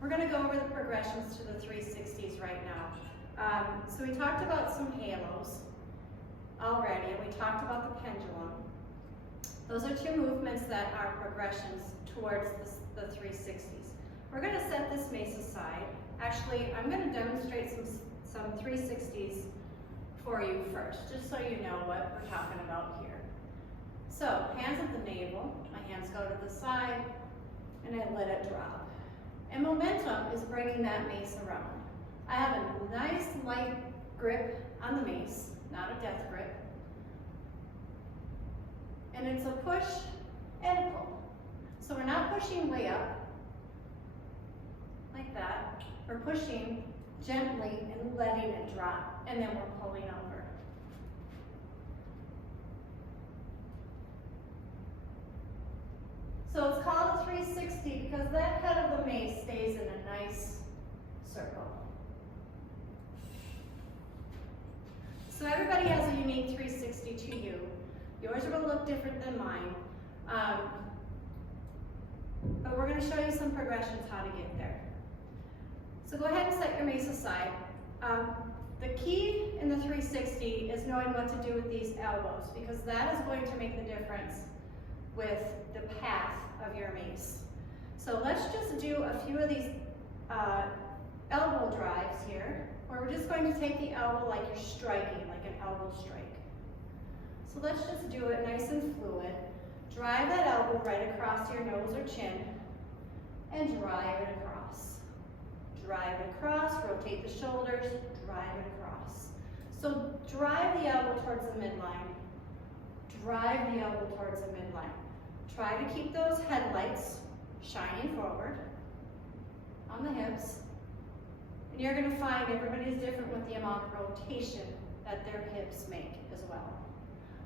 We're going to go over the progressions to the 360s right now. So we talked about some halos already, and we talked about the pendulum. Those are two movements that are progressions towards the 360s. We're going to set this mace aside. Actually, I'm going to demonstrate some 360s for you first, just so you know what we're talking about here. So, hands at the navel, my hands go to the side, and I let it drop. And momentum is bringing that mace around. I have a nice light grip on the mace, not a death grip. And it's a push and a pull. So we're not pushing way up, like that. We're pushing gently and letting it drop, and then we're pulling over. So it's called a 360 because that head of the mace stays in a nice circle. So everybody has a unique 360 to you. Yours will look different than mine. But we're going to show you some progressions how to get there. So go ahead and set your mace aside. The key in the 360 is knowing what to do with these elbows, because that is going to make the difference with the path of your mace. So let's just do a few of these elbow drives here, where we're just going to take the elbow like you're striking, like an elbow strike. So let's just do it nice and fluid. Drive that elbow right across your nose or chin, and drive it across. Drive it across, rotate the shoulders, drive it across. So drive the elbow towards the midline. Drive the elbow towards the midline. Try to keep those headlights shining forward on the hips. And you're going to find everybody's different with the amount of rotation that their hips make as well.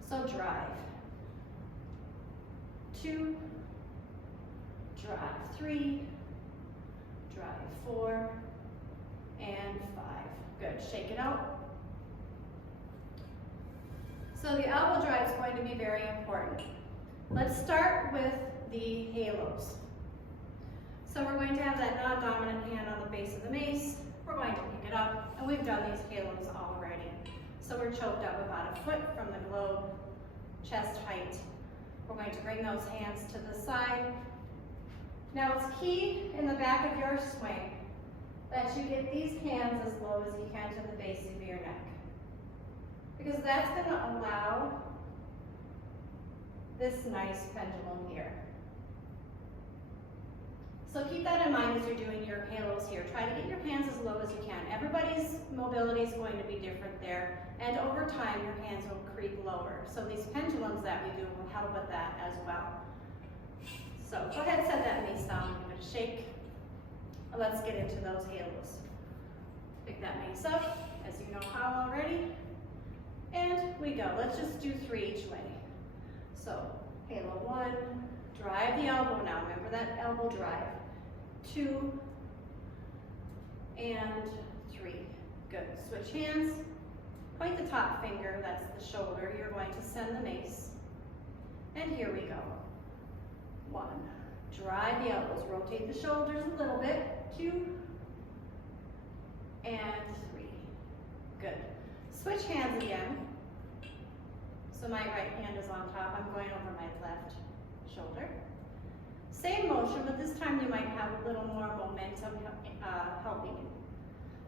So drive. 2, drive 3, drive 4, and 5. Good, shake it out. So the elbow drive is going to be very important. Let's start with the halos. So we're going to have that non-dominant hand on the base of the mace. We're going to pick it up, and we've done these halos already. So we're choked up about a foot from the globe, chest height. We're going to bring those hands to the side. Now it's key in the back of your swing that you get these hands as low as you can to the base of your neck, because that's going to allow this nice pendulum here. So keep that in mind as you're doing your halos here. Try to get your hands as low as you can. Everybody's mobility is going to be different there, and over time your hands will creep lower. So these pendulums that we do will help with that as well. So go ahead and set that mace down, give it a shake. And let's get into those halos. Pick that mace up, as you know how already. And we go. Let's just do 3 each way. So halo 1, drive the elbow now. Remember that elbow drive. 2 and 3. Good. Switch hands. Point the top finger, that's the shoulder. You're going to send the mace. And here we go. 1. Drive the elbows. Rotate the shoulders a little bit. 2 and 3. Good. Switch hands again. So my right hand is on top. I'm going over my left shoulder. Same motion, but this time you might have a little more momentum helping you.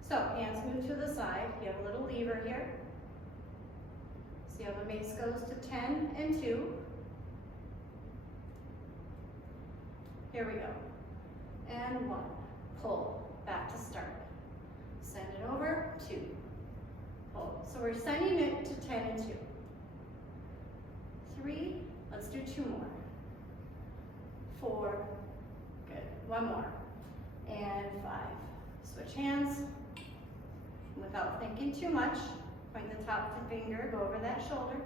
So hands move to the side. You have a little lever here. See how the mace goes to 10 and 2. Here we go. And 1. Pull. Back to start. Send it over. 2. Pull. So we're sending it to 10 and 2. 3. Let's do 2 more. 4. Good. 1 more. And 5. Switch hands. Without thinking too much, point the top of the finger, go over that shoulder.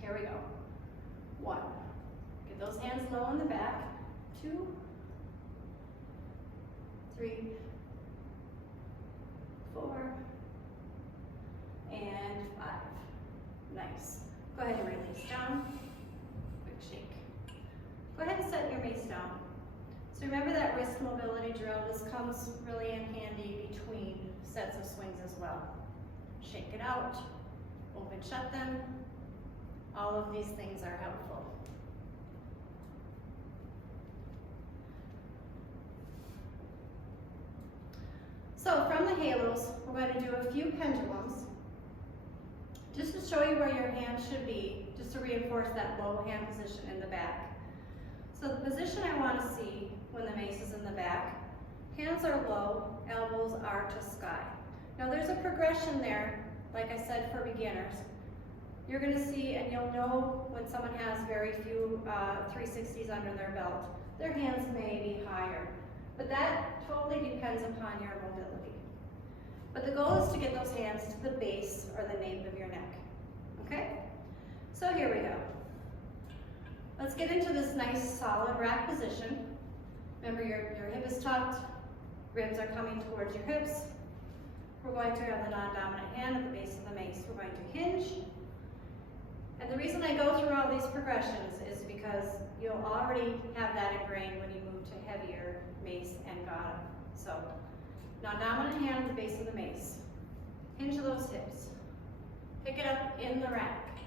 Here we go. 1. Get those hands low in the back. 2. 3. 4. And 5. Nice. Go ahead and release down. Quick shake. Go ahead and set your mace down. So remember that wrist mobility drill. this comes really in handy between sets of swings as well. Shake it out, open, shut them. All of these things are helpful. So from the halos, we're going to do a few pendulums, just to show you where your hand should be, just to reinforce that low hand position in the back. So the position I want to see when the mace is in the back, hands are low, elbows are to sky. Now there's a progression there, like I said, for beginners. You're going to see, and you'll know when someone has very few 360s under their belt, their hands may be higher. But that totally depends upon your mobility. But the goal is to get those hands to the base or the nape of your neck. Okay? So here we go. Let's get into this nice solid rack position. Remember your hip is tucked, ribs are coming towards your hips. We're going to have the non-dominant hand at the base of the mace. We're going to hinge. And the reason I go through all these progressions is because you'll already have that ingrained when you move to heavier mace and gada. So, non-dominant hand at the base of the mace. Hinge those hips. Pick it up in the rack.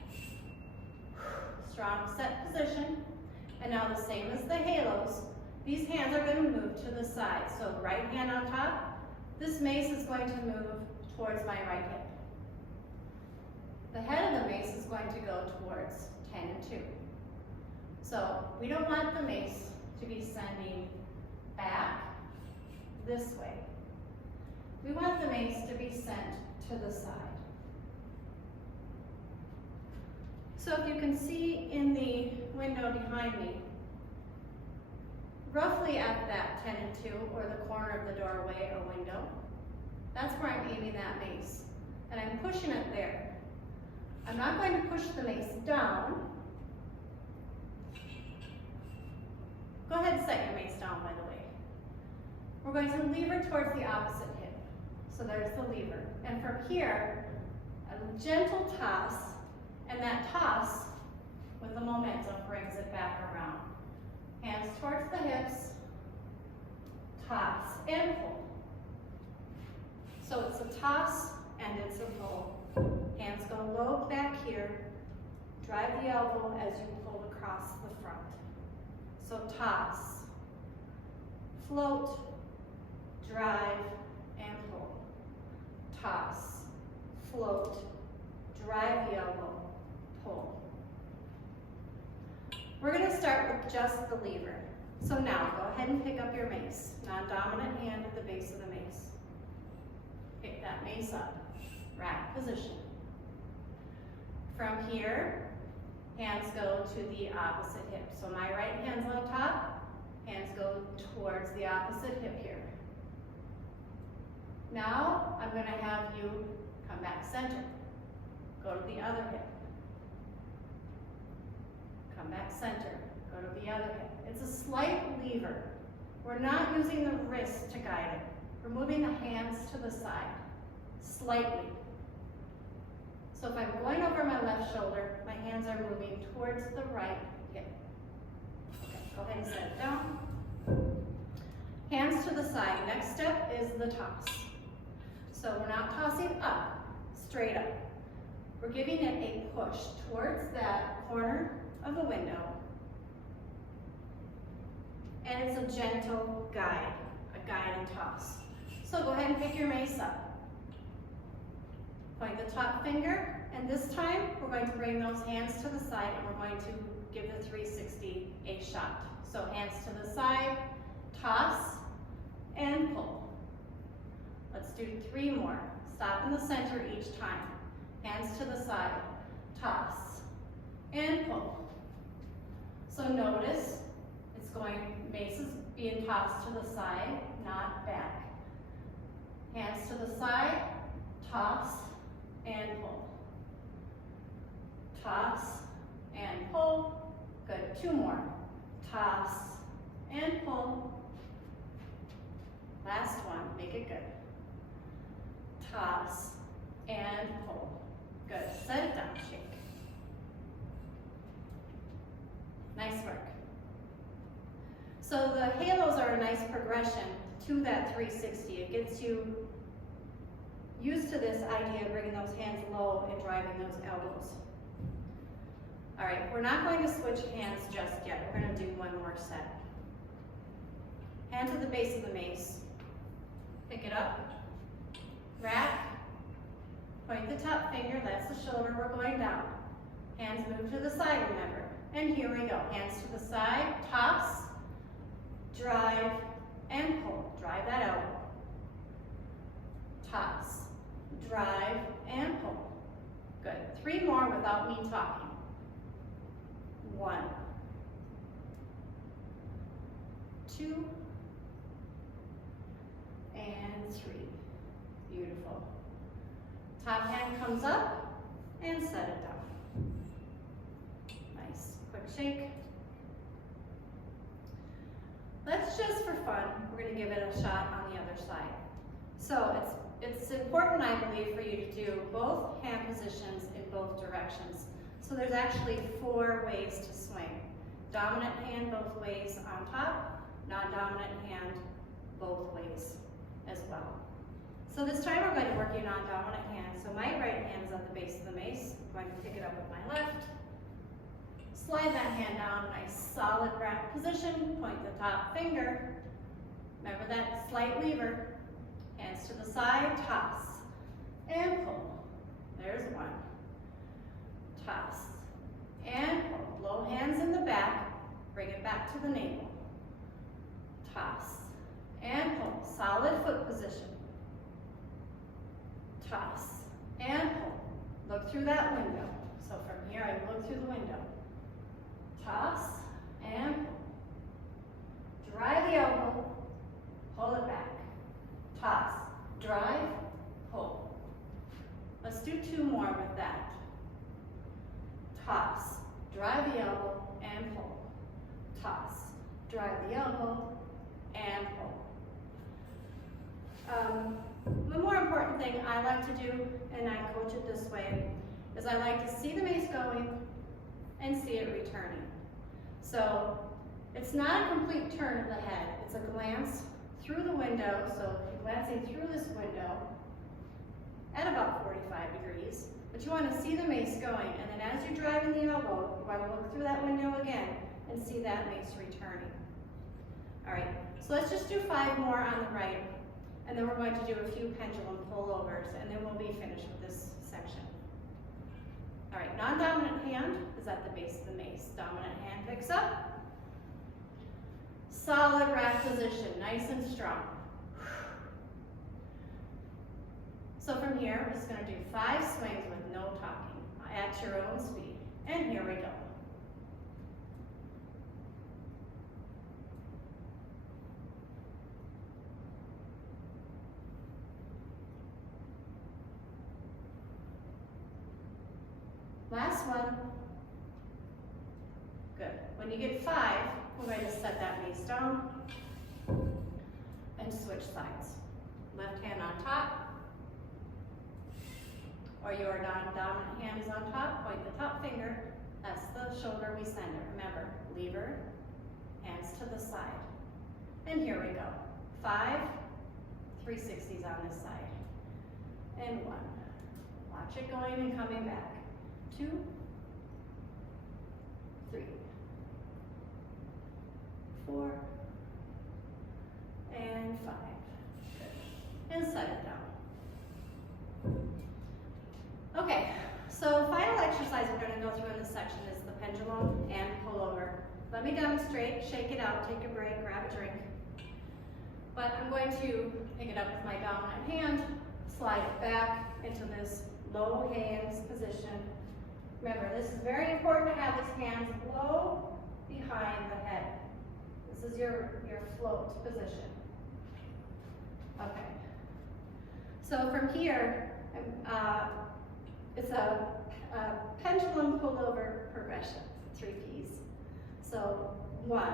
Strong set position. And now the same as the halos, these hands are going to move to the side. So right hand on top, this mace is going to move towards my right hip. The head of the mace is going to go towards 10 and 2. So we don't want the mace to be sending back this way. We want the mace to be sent to the side. So if you can see in the window behind me, roughly at that 10 and 2, or the corner of the doorway or window, that's where I'm aiming that mace. And I'm pushing it there. I'm not going to push the mace down. Go ahead and set your mace down, by the way. We're going to lever towards the opposite hip. So there's the lever. And from here, a gentle toss, and that toss with the momentum brings it back around. Hands towards the hips, toss, and pull. So it's a toss and it's a pull. Hands go low back here, drive the elbow as you pull across the front. So toss, float, drive, and pull. Toss, float, drive the elbow, pull. We're going to start with just the lever. So now, go ahead and pick up your mace. Non-dominant hand at the base of the mace. Pick that mace up. Rack position. From here, hands go to the opposite hip. So my right hand's on top, hands go towards the opposite hip here. Now, I'm going to have you come back center. Go to the other hip. Come back center. Go to the other hip. It's a slight lever. We're not using the wrist to guide it. We're moving the hands to the side, slightly. So if I'm going over my left shoulder, my hands are moving towards the right hip. Okay, go ahead and set it down. Hands to the side. Next step is the toss. So we're not tossing up, straight up. We're giving it a push towards that corner of the window. And it's a gentle guide, a guide and toss. So go ahead and pick your mace up. Point the top finger, and this time we're going to bring those hands to the side and we're going to give the 360 a shot. So hands to the side, toss, and pull. Let's do 3 more. Stop in the center each time. Hands to the side, toss, and pull. So notice it's going, mace is being tossed to the side, not back. Hands to the side, toss, and pull. Toss, and pull. Good, 2 more. Toss, and pull. Last one, make it good. Toss, and pull. Good, set it down, shake. Nice work. So the halos are a nice progression to that 360. It gets you used to this idea of bringing those hands low and driving those elbows. All right, we're not going to switch hands just yet. We're going to do one more set. Hand to the base of the mace. Pick it up. Rack. Point the top finger, that's the shoulder, we're going down. Hands move to the side, remember. And here we go. Hands to the side, toss, drive, and pull. Drive that elbow. Toss, drive, and pull. Good. 3 more without me talking. 1, 2, and 3. Beautiful. Top hand comes up and set it down. Nice. Quick shake. Let's just for fun, we're going to give it a shot on the other side. So it's important, I believe, for you to do both hand positions in both directions. So there's actually 4 ways to swing. Dominant hand both ways on top, non-dominant hand both ways as well. So this time we're going to work your non-dominant hand. So my right hand is at the base of the mace. I'm going to pick it up with my left. Slide that hand down, nice solid rack position. Point the top finger. Remember that slight lever. Hands to the side, toss, and pull. There's 1. Toss, and pull. Blow hands in the back. Bring it back to the navel. Toss, and pull. Solid foot position. Toss, and pull. Look through that window. So from here, I look through the window. Toss, and pull. Drive the elbow, pull it back. Toss, drive, pull. Let's do 2 more with that. Toss, drive the elbow, and pull. Toss, drive the elbow, and pull. The more important thing I like to do, and I coach it this way, is I like to see the mace going and see it returning. So it's not a complete turn of the head, it's a glance through the window, so glancing through this window at about 45 degrees. But you want to see the mace going, and then as you're driving the elbow, you want to look through that window again and see that mace returning. All right, so let's just do 5 more on the right, and then we're going to do a few pendulum pullovers, and then we'll be finished with this section. All right, non-dominant hand is at the base of the mace. Dominant hand picks up. Solid rack position, nice and strong. So from here, we're just going to do 5 swings with no talking at your own speed. And here we go. Last one. Good. When you get 5, we're going to set that mace down and switch sides. Left hand on top, or your non-dominant hand is on top. Point the top finger. That's the shoulder we send it. Remember, lever, hands to the side. And here we go. 5 360s on this side. And 1. Watch it going and coming back. 2, 3, 4, and 5. Good. And set it down. Okay, so final exercise we're going to go through in this section is the pendulum and pullover. Let me demonstrate, shake it out, take a break, grab a drink. But I'm going to pick it up with my dominant hand, slide it back into this low hands position. Remember, this is very important to have these hands low behind the head. This is your float position. Okay. So from here, it's a pendulum pullover progression, 3 Ps. So 1,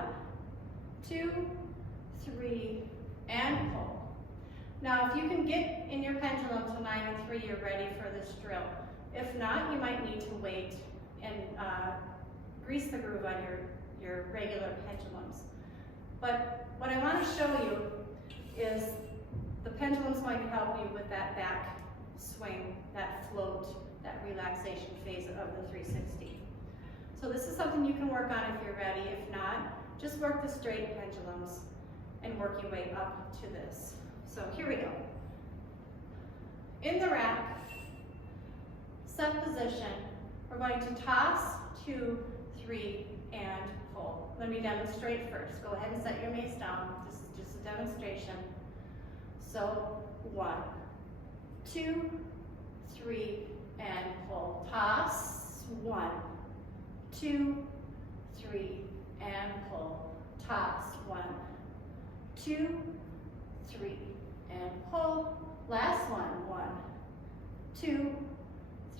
2, 3, and pull. Now, if you can get in your pendulum to 9 and 3, you're ready for this drill. If not, you might need to wait and grease the groove on your regular pendulums. But what I want to show you is the pendulum's going to help you with that back swing, that float, that relaxation phase of the 360. So this is something you can work on if you're ready. If not, just work the straight pendulums and work your way up to this. So here we go. In the rack, set position, we're going to toss, 2, 3, and pull. Let me demonstrate first. Go ahead and set your mace down. This is just a demonstration. So 1, 2, 3, and pull. Toss, 1, 2, 3, and pull. Toss, 1, 2, 3, and pull. Last one, 1, 2,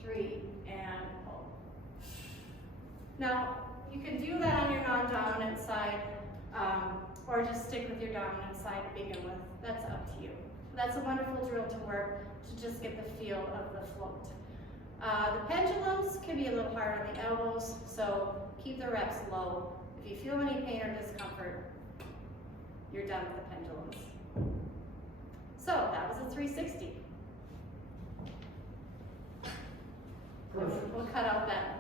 3, and pull. Now, you can do that on your non-dominant side, or just stick with your dominant side to begin with. That's up to you. That's a wonderful drill to work to just get the feel of the float. The pendulums can be a little hard on the elbows, so keep the reps low. If you feel any pain or discomfort, you're done with the pendulums. So that was a 360. Perfect. We'll cut out that